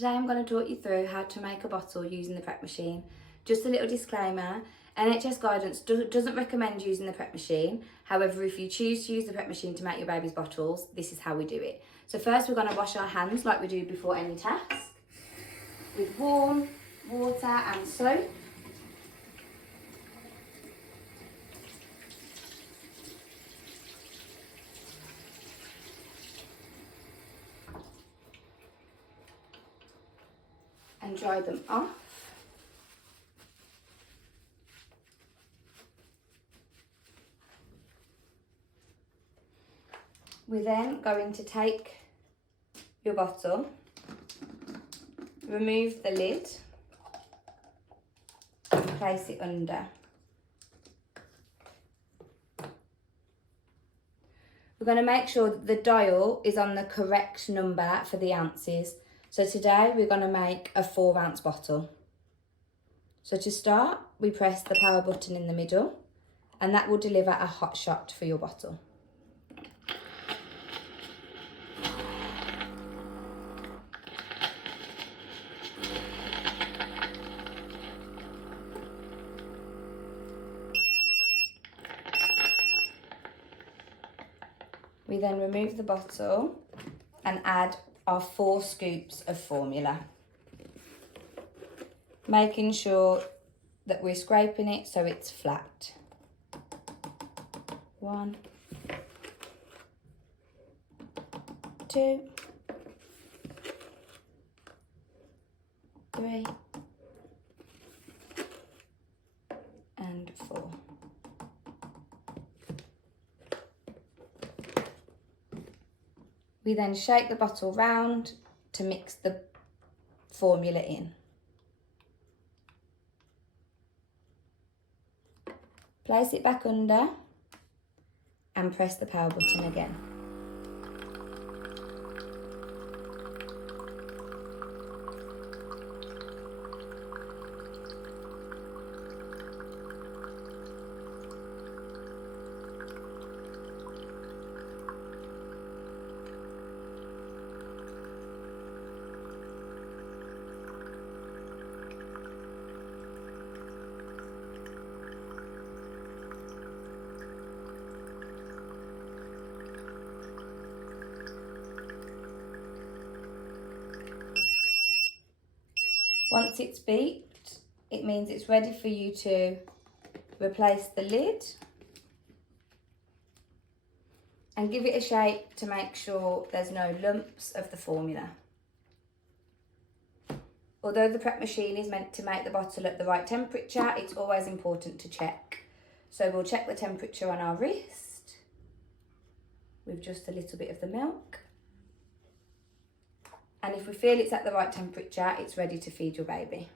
Today I'm going to talk you through how to make a bottle using the Prep Machine. Just a little disclaimer, NHS guidance doesn't recommend using the Prep Machine. However, if you choose to use the Prep Machine to make your baby's bottles, this is how we do it. So first we're going to wash our hands like we do before any task with warm water and soap. And dry them off. We're then going to take your bottle, remove the lid and place it under. We're going to make sure that the dial is on the correct number for the ounces. So today we're going to make a 4 ounce bottle. So to start, we press the power button in the middle and that will deliver a hot shot for your bottle. We then remove the bottle and add our 4 scoops of formula, making sure that we're scraping it so it's flat. 1, 2, 3, and 4. We then shake the bottle round to mix the formula in. Place it back under and press the power button again. Once it's beeped, it means it's ready for you to replace the lid and give it a shake to make sure there's no lumps of the formula. Although the Prep Machine is meant to make the bottle at the right temperature, it's always important to check. So we'll check the temperature on our wrist with just a little bit of the milk. And if we feel it's at the right temperature, it's ready to feed your baby.